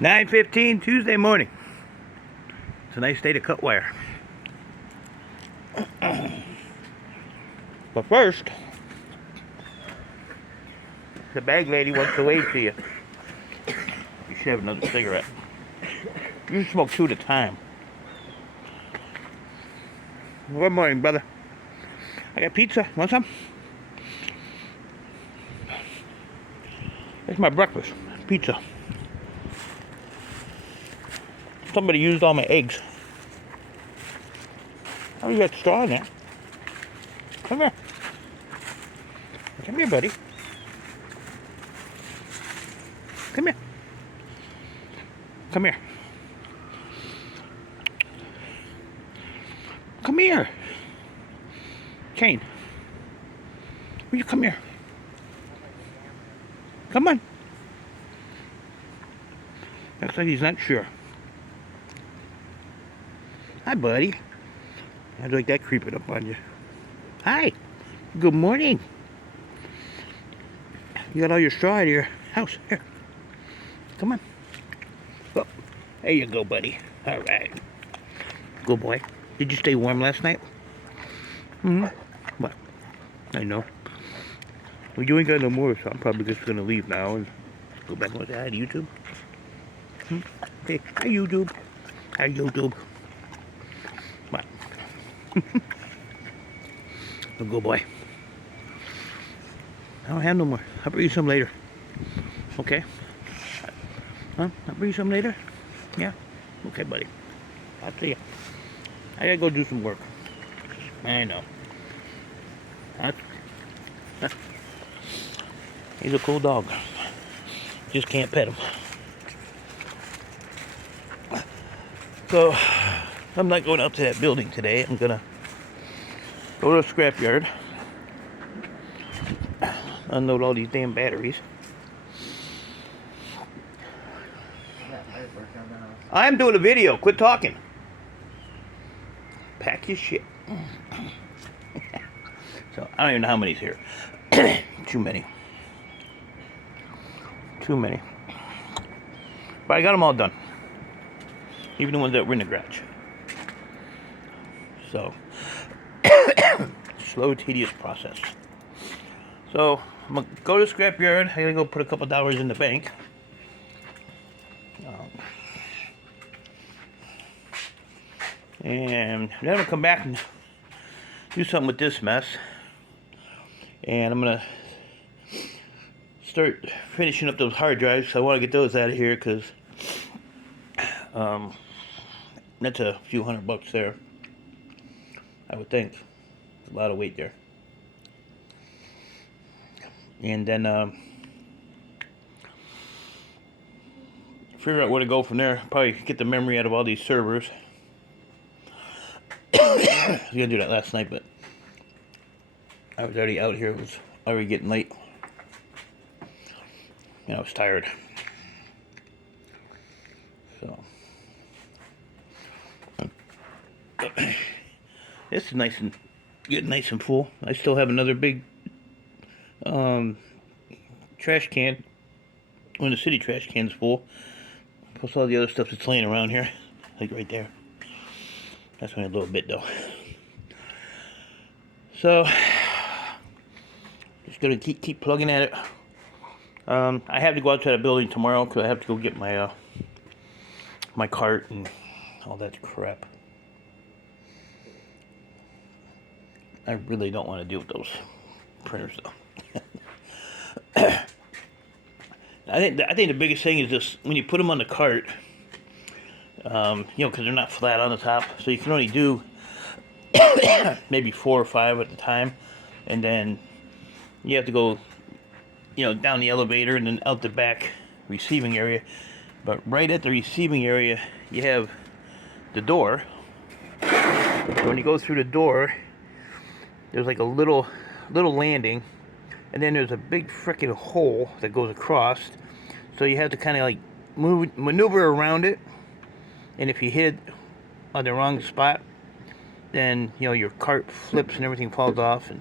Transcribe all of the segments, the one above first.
9:15 Tuesday morning. It's a nice day to cut wire. But first, the bag lady wants to wave to you. You should have another cigarette. You should smoke two at a time. Good morning, brother. I got pizza. Want some? It's my breakfast. Pizza. Somebody used all my eggs. Oh, you got straw in there. Come here. Come here, buddy. Come here. Come here. Come here. Kane. Will you come here? Come on. Looks like he's not sure. Hi, buddy. How'd you like that creeping up on you? Hi. Good morning. You got all your straw out of your house. Here. Come on. Oh, there you go, buddy. All right. Good boy. Did you stay warm last night? What? I know. Well, you ain't got no more, so I'm probably just gonna leave now and go back and say hi to YouTube. Hey, hi YouTube. Hi YouTube. What? A good boy. I don't have no more. I'll bring you some later. Okay? Huh? I'll bring you some later? Yeah? Okay, buddy. I'll see you. I gotta go do some work. I know. He's a cool dog. Just can't pet him. So, I'm not going up to that building today. I'm gonna go to a scrapyard. Unload all these damn batteries. I'm doing a video. Quit talking. Pack your shit. So, I don't even know how many's here. Too many. Too many. But I got them all done. Even the ones that were in the garage. So, slow, tedious process. So, I'm going to go to the scrapyard. I got to go put a couple dollars in the bank. And then I'm going to come back and do something with this mess. And I'm going to start finishing up those hard drives. So I want to get those out of here because that's a few $100 there. I would think. It's a lot of weight there. And then figure out where to go from there. Probably get the memory out of all these servers. I was gonna do that last night, but I was already out here. It was already getting late. And I was tired. So this is nice and getting nice and full. I still have another big trash can. When the city trash can's full. Plus all the other stuff that's laying around here. Like right there. That's only a little bit though. So just gonna keep plugging at it. I have to go out to that building tomorrow because I have to go get my my cart and all that crap. I really don't want to deal with those printers though. I think the biggest thing is just when you put them on the cart, you know, because they're not flat on the top, so you can only do maybe 4 or 5 at a time, and then you have to go, you know, down the elevator and then out the back receiving area. But right at the receiving area, you have the door. So when you go through the door, there's like a little landing, and then there's a big freaking hole that goes across. So you have to kind of like maneuver around it. And if you hit it on the wrong spot, then, you know, your cart flips and everything falls off. And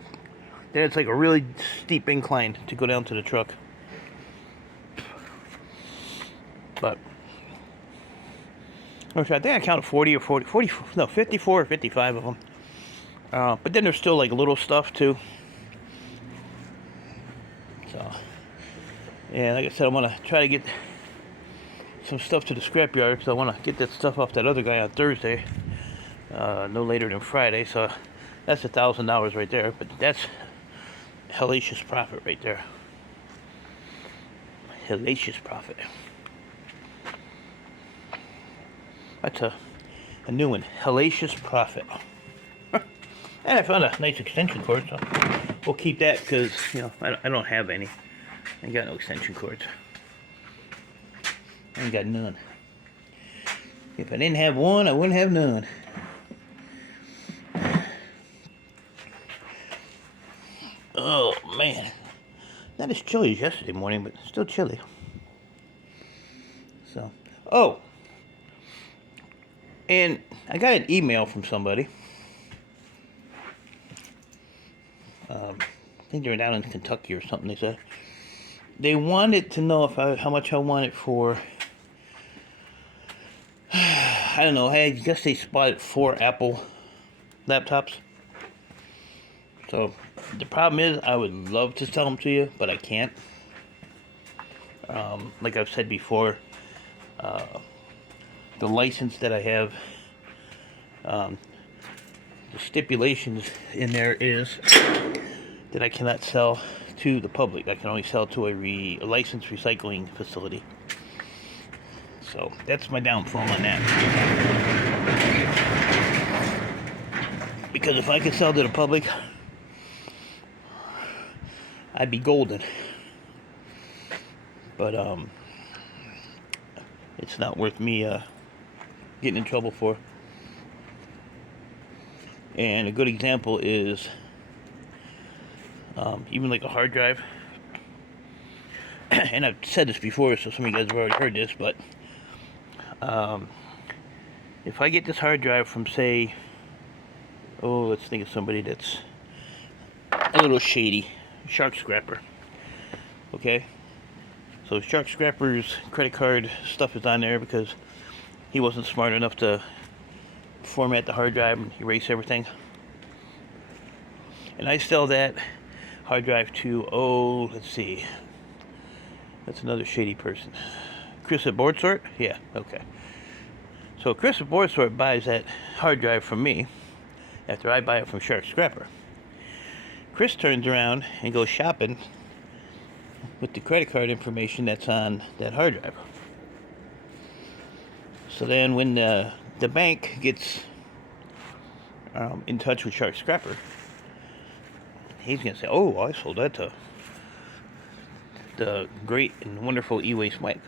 then it's like a really steep incline to go down to the truck. But I think I counted 40 or 40, no, 54 or 55 of them. But then there's still like little stuff too. So, yeah, like I said, I'm gonna try to get some stuff to the scrapyard because I want to get that stuff off that other guy on Thursday, no later than Friday. So that's $1,000 right there. But that's hellacious profit right there. Hellacious profit. That's a new one. Hellacious profit. And I found a nice extension cord, so we'll keep that because, you know, I don't have any. I ain't got no extension cords. I ain't got none. If I didn't have one, I wouldn't have none. Oh, man. Not as chilly as yesterday morning, but still chilly. So, oh. And I got an email from somebody. I think they were down in Kentucky or something, they said. They wanted to know how much I wanted for, I don't know, I guess they spotted 4 Apple laptops. So, the problem is, I would love to sell them to you, but I can't. Like I've said before, the license that I have, the stipulations in there is that I cannot sell to the public. I can only sell to a licensed recycling facility. So that's my downfall on that. Because if I could sell to the public, I'd be golden. But it's not worth me getting in trouble for. And a good example is even like a hard drive. And I've said this before, so some of you guys have already heard this, but if I get this hard drive from, say, let's think of somebody that's a little shady, Shark Scrapper. Okay? So Shark Scrapper's credit card stuff is on there because he wasn't smart enough to format the hard drive and erase everything. And I sell that hard drive to, let's see, that's another shady person. Chris at Board Sort? Yeah, okay. So Chris at Board Sort buys that hard drive from me after I buy it from Shark Scrapper. Chris turns around and goes shopping with the credit card information that's on that hard drive. So then when the bank gets in touch with Shark Scrapper, he's going to say, oh, I sold that to the great and wonderful e-waste Mike.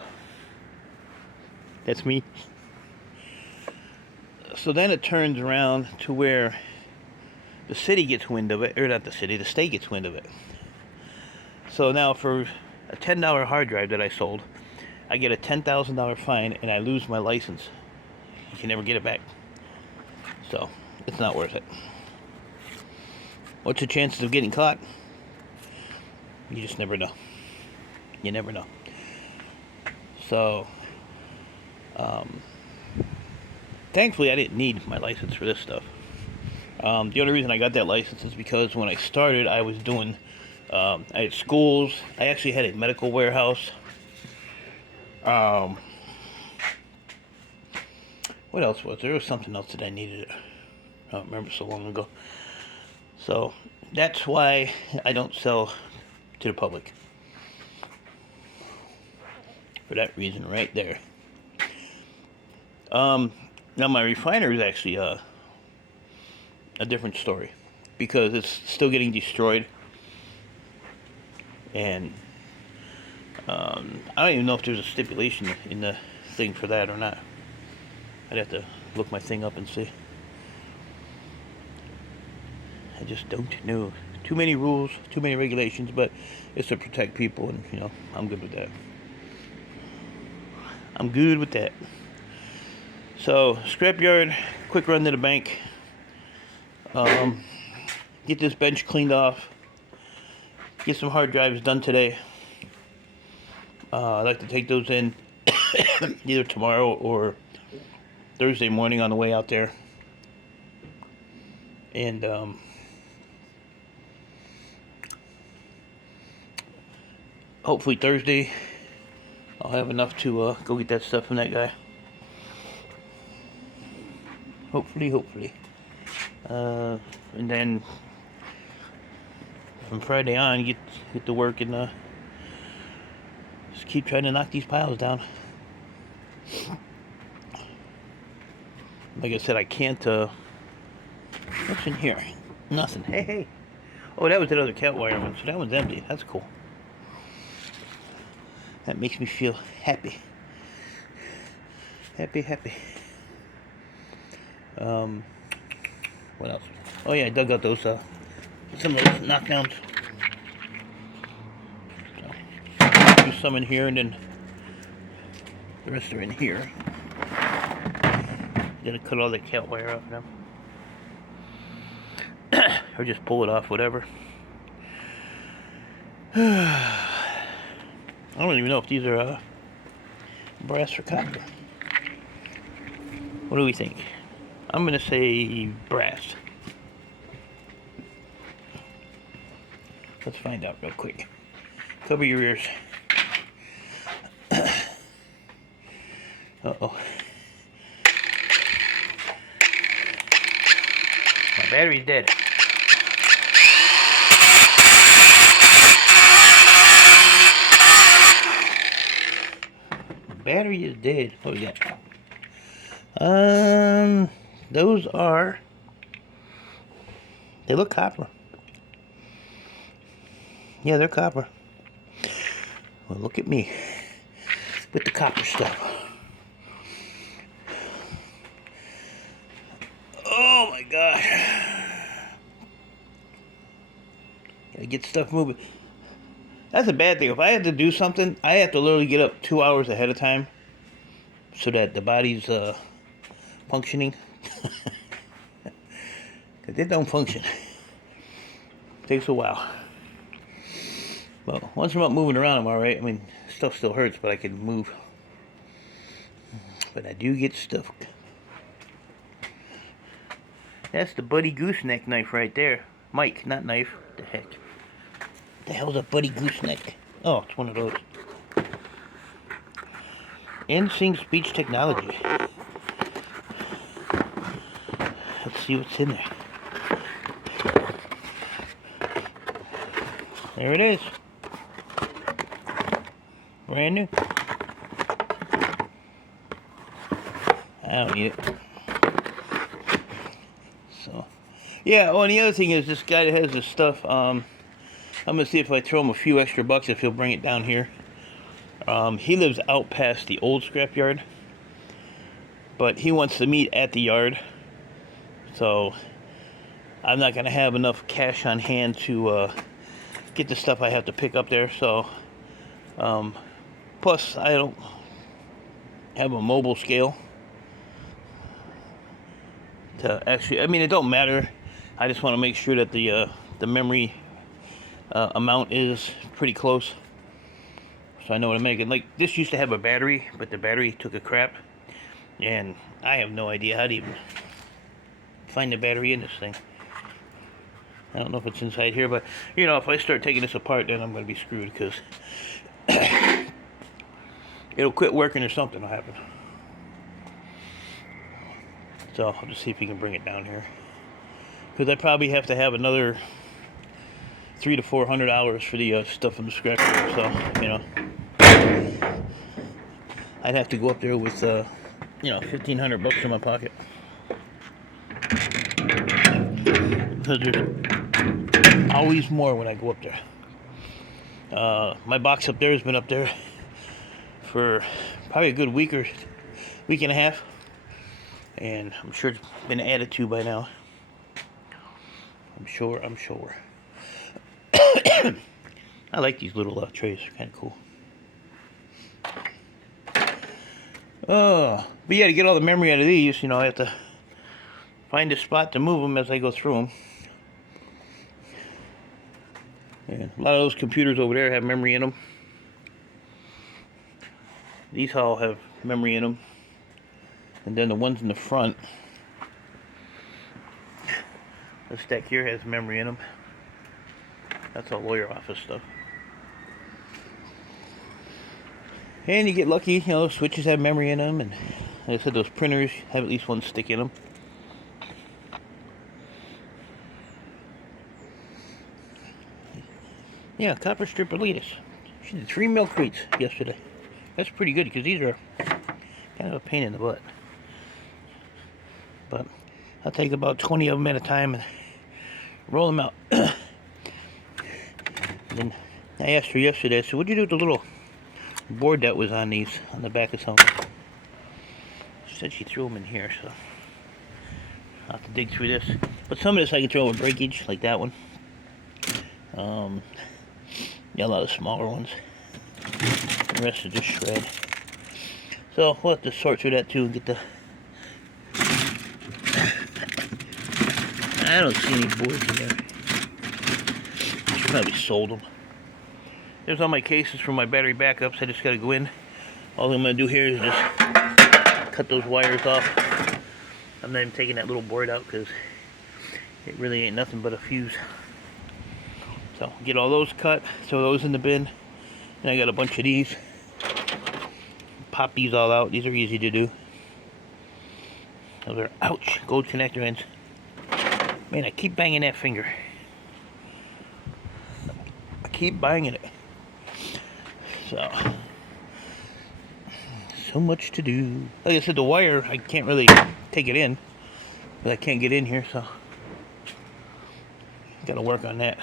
That's me. So then it turns around to where the city gets wind of it, or not the city, the state gets wind of it. So now for a $10 hard drive that I sold, I get a $10,000 fine and I lose my license. You can never get it back. So it's not worth it. What's the chances of getting caught? You just never know. You never know. So, thankfully I didn't need my license for this stuff. The only reason I got that license is because when I started, I was doing, I had schools. I actually had a medical warehouse. What else was there? There was something else that I needed. I don't remember, so long ago. So that's why I don't sell to the public. For that reason right there. Now my refiner is actually a different story because it's still getting destroyed. And I don't even know if there's a stipulation in the thing for that or not. I'd have to look my thing up and see. I just don't know. Too many rules, too many regulations, but it's to protect people, and you know, I'm good with that. I'm good with that. So, Scrapyard, quick run to the bank. Get this bench cleaned off. Get some hard drives done today. I'd like to take those in either tomorrow or Thursday morning on the way out there. And hopefully Thursday I'll have enough to go get that stuff from that guy. Hopefully. And then from Friday on, get to work and just keep trying to knock these piles down. Like I said, I can't. What's in here? Nothing. Hey. Oh, that was that other cat wire one. So that one's empty. That's cool. That makes me feel happy. Happy. What else? Oh yeah, I dug out those some of those knockdowns. So, do some in here, and then the rest are in here. Gonna cut all the cat wire off now, or just pull it off, whatever. I don't even know if these are brass or copper. What do we think? I'm gonna say brass. Let's find out real quick. Cover your ears. Uh-oh. My battery's dead. Battery is dead. What we got? Those are. They look copper. Yeah, they're copper. Well, look at me with the copper stuff. Oh my God! Gotta get stuff moving. That's a bad thing. If I had to do something, I have to literally get up 2 hours ahead of time so that the body's functioning. Because it don't function. It takes a while. Well, once I'm up moving around, I'm alright. I mean, stuff still hurts, but I can move. But I do get stuff. That's the Buddy Gooseneck knife right there. Mike, not knife. What the heck? What the hell's a Buddy Gooseneck? Oh, it's one of those. NSYNC Speech Technology. Let's see what's in there. There it is. Brand new. I don't need it. So, yeah. Oh, and the other thing is, this guy that has this stuff. I'm gonna see if I throw him a few extra bucks if he'll bring it down here. He lives out past the old scrapyard, but he wants to meet at the yard. So I'm not gonna have enough cash on hand to get the stuff I have to pick up there. So, plus I don't have a mobile scale to actually. I mean, it don't matter. I just want to make sure that the memory amount is pretty close, so I know what I'm making. Like, this used to have a battery, but the battery took a crap, and I have no idea how to even find the battery in this thing. I don't know if it's inside here, but you know, if I start taking this apart, then I'm going to be screwed, because it'll quit working or something will happen. So I'll just see if he can bring it down here, because I probably have to have another $300 to $400 for the stuff from the scrapyard. So, you know, I'd have to go up there with you know, $1,500 in my pocket, because there's always more when I go up there. My box up there has been up there for probably a good week or week and a half, and I'm sure it's been added to by now. I'm sure. I like these little trays. They're kind of cool. But yeah, to get all the memory out of these, you know, I have to find a spot to move them as I go through them. And a lot of those computers over there have memory in them. These all have memory in them. And then the ones in the front, this stack here has memory in them. That's all lawyer office stuff. And you get lucky, you know, switches have memory in them, and like I said, those printers have at least one stick in them. Yeah, copper strip Elitas. She did 3 milk crates yesterday. That's pretty good because these are kind of a pain in the butt. But I'll take about 20 of them at a time and roll them out. Then I asked her yesterday, I said, what'd you do with the little board that was on these, on the back of something? She said she threw them in here, so I'll have to dig through this. But some of this I can throw in breakage, like that one. Yeah, a lot of smaller ones. The rest are just shred. So we'll have to sort through that too and get the... I don't see any boards in there. She probably sold them. There's all my cases for my battery backups. I just got to go in. All I'm going to do here is just cut those wires off. I'm not even taking that little board out because it really ain't nothing but a fuse. So get all those cut, throw those in the bin. And I got a bunch of these. Pop these all out. These are easy to do. Those are, ouch, gold connector ends. Man, I keep banging that finger. I keep banging it. So much to do. Like I said, the wire, I can't really take it in. But I can't get in here, so gotta work on that.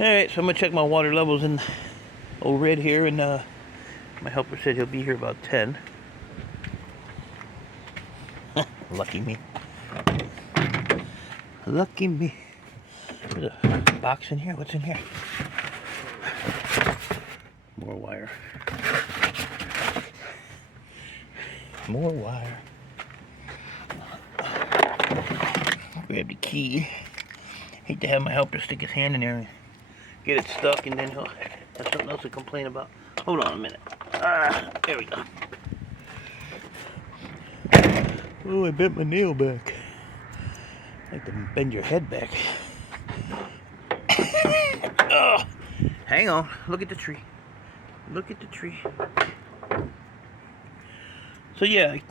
Alright, so I'm gonna check my water levels in old Red here, and my helper said he'll be here about 10. Lucky me. Lucky me. There's a box in here. What's in here? More wire. More wire. Grab the key. Hate to have my helper stick his hand in there and get it stuck, and then he'll have something else to complain about. Hold on a minute. There we go. Oh, I bent my nail back. I like to bend your head back. Oh, hang on. Look at the tree. Look at the tree. So yeah, I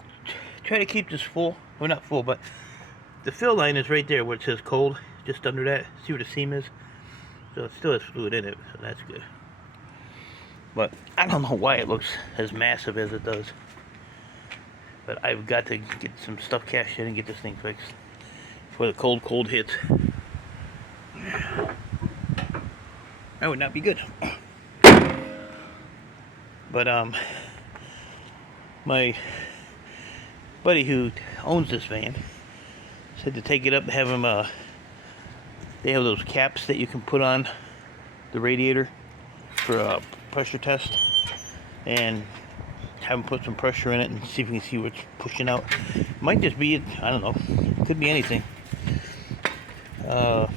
try to keep this full. Well, not full, but the fill line is right there where it says cold. Just under that. See where the seam is? So it still has fluid in it, so that's good. But I don't know why it looks as massive as it does. But I've got to get some stuff cashed in and get this thing fixed before the cold hits. That would not be good. But my buddy who owns this van said to take it up and have him they have those caps that you can put on the radiator for a pressure test, and have them put some pressure in it and see if we can see what's pushing out. Might just be, I don't know, it could be anything. A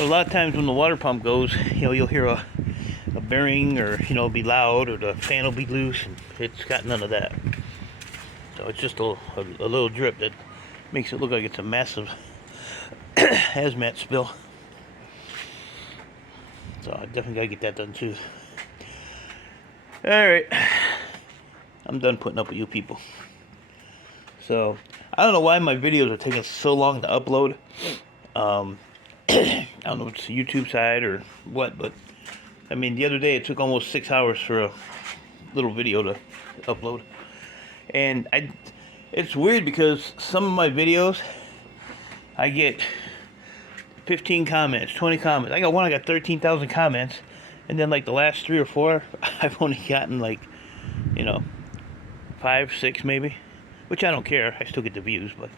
lot of times when the water pump goes, you know, you'll hear a bearing, or you know, be loud, or the fan will be loose, and it's got none of that. So it's just a little drip that makes it look like it's a massive hazmat spill. So I definitely gotta get that done too. Alright, I'm done putting up with you people. So I don't know why my videos are taking so long to upload. I don't know if it's the YouTube side or what, but I mean, the other day it took almost 6 hours for a little video to upload. And it's weird because some of my videos I get 15 comments, 20 comments. I got one, I got 13,000 comments. And then like the last 3 or 4, I've only gotten like, you know, 5, 6 maybe. Which I don't care. I still get the views, but